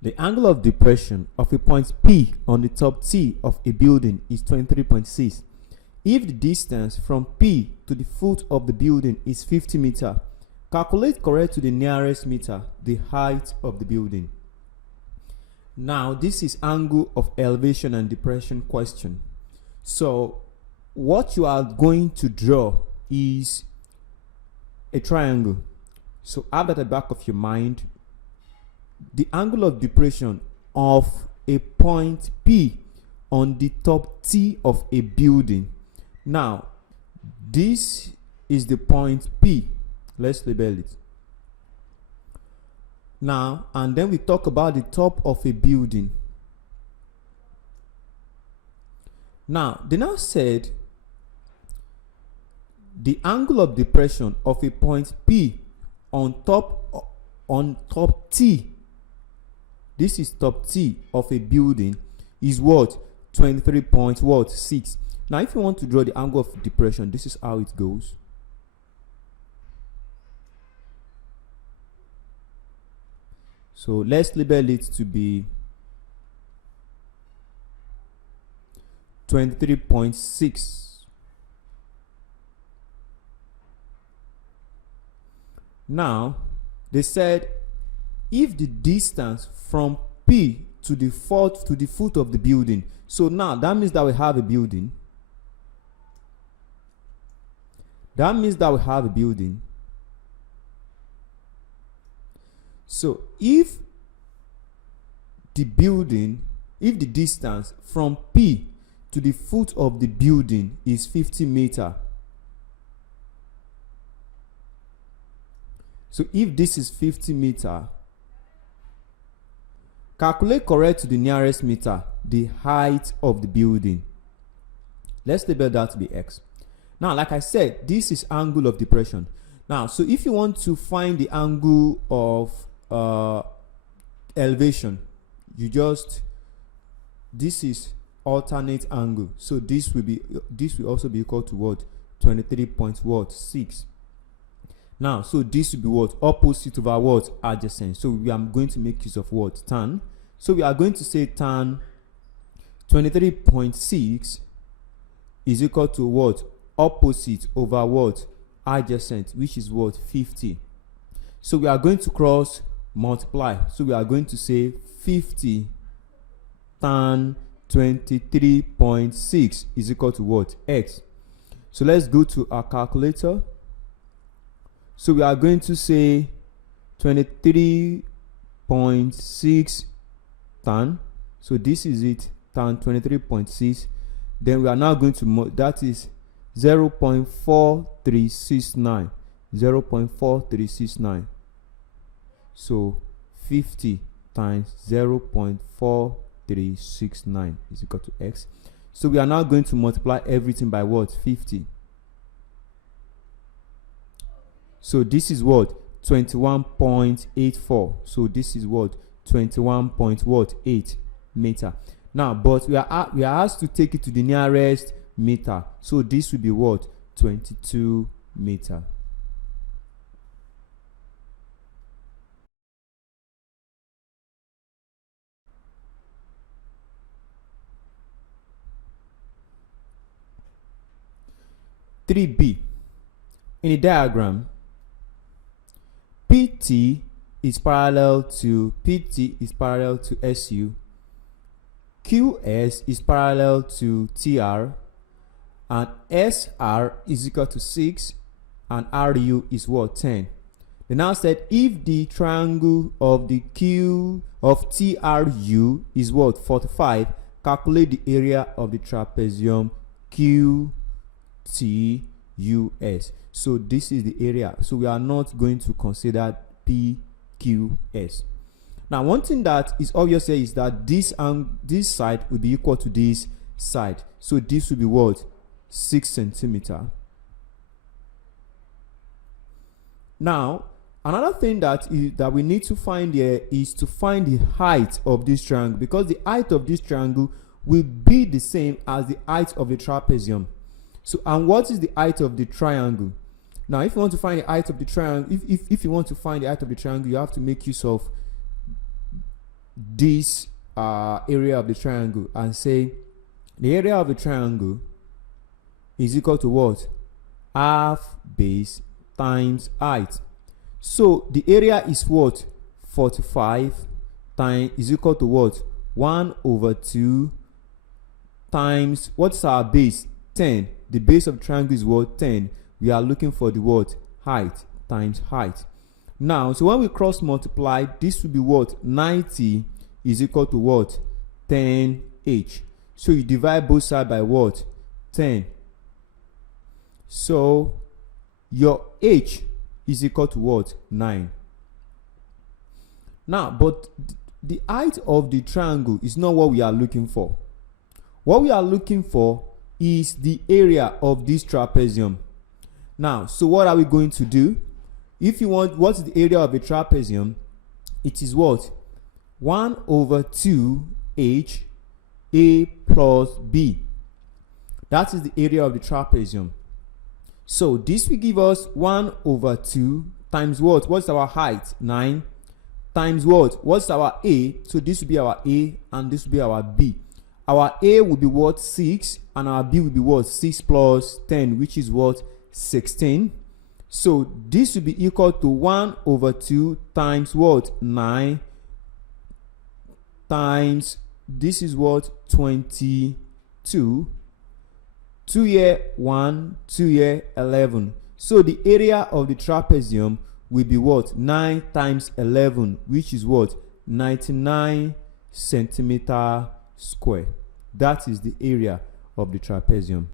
The angle of depression of a point P on the top T of a building is 23.6. If the distance from P to the foot of the building is 50 meters, calculate correct to the nearest meter the height of the building. Now, this is angle of elevation and depression question. So, what you are going to draw is a triangle. So, have that at the back of your mind. The angle of depression of a point P on the top T of a building. Now, this is the point P. Let's label it. Now, and then we talk about the top of a building. Now, they now said the angle of depression of a point P on top T. This is top T of a building is what? 23.6. Now, if you want to draw the angle of depression, this is how it goes. So let's label it to be 23.6. Now, they said if the distance from P to the foot of the building. So now that means that we have a building. That means that we have a building. So if the distance from P to the foot of the building is 50 meters. So if this is 50 meters, calculate correct to the nearest meter the height of the building. Let's label that to be X. Now, like I said, this is angle of depression. Now, so if you want to find the angle of elevation, this is alternate angle. So this will also be equal to what? 23.6. Now, so this will be what? Opposite over what? Adjacent. So we are going to make use of what? Tan. So we are going to say tan 23.6 is equal to what? Opposite over what? Adjacent, which is what? 50. So we are going to cross multiply. So we are going to say 50 tan 23.6 is equal to what? X. So let's go to our calculator. So we are going to say 23.6 tan. So this is it, tan 23.6. Then we are now going to, that is 0.4369. 0.4369. So 50 times 0.4369 is equal to X. So we are now going to multiply everything by what? 50. So this is what? 21.84. So this is what? 21.8 meter. Now, but we are asked to take it to the nearest meter. So this will be what? 22 meter. (3b) in a diagram, PT is parallel to SU, QS is parallel to TR, and SR is equal to 6, and RU is what? 10. They now said if the triangle of the Q of TRU is what? 45, calculate the area of the trapezium QTUS. So this is the area. So we are not going to consider PQS. Now, one thing that is obvious here is that this side will be equal to this side. So this will be what? 6 centimeters. Now, another thing that we need to find here is to find the height of this triangle, because the height of this triangle will be the same as the height of the trapezium. So, and what is the height of the triangle? Now, if you want to find the height of the triangle, if you want to find the height of the triangle, you have to make use of this area of the triangle and say the area of the triangle is equal to what? Half base times height. So the area is what? 45 times is equal to what? 1/2 times, what's our base? 10. The base of the triangle is what? 10. We are looking for the what? Height times height. Now, so when we cross multiply, this will be what? 90 is equal to what? 10h. So you divide both sides by what? 10. So your h is equal to what? 9. Now, but the height of the triangle is not what we are looking for. What we are looking for is the area of this trapezium. Now, so what are we going to do? If you want, what's the area of a trapezium? It is what? 1/2h a plus b. That is the area of the trapezium. So this will give us 1/2 times what? What's our height? 9. Times what? What's our a? So this will be our a and this will be our b. Our a will be what? 6, and our b will be what? 6 plus 10, which is what? 16. So this will be equal to 1/2 times what? 9 times, this is what? 22. 2 here 1, 2 here 11. So the area of the trapezium will be what? 9 times 11, which is what? 99 centimeter square. That is the area of the trapezium.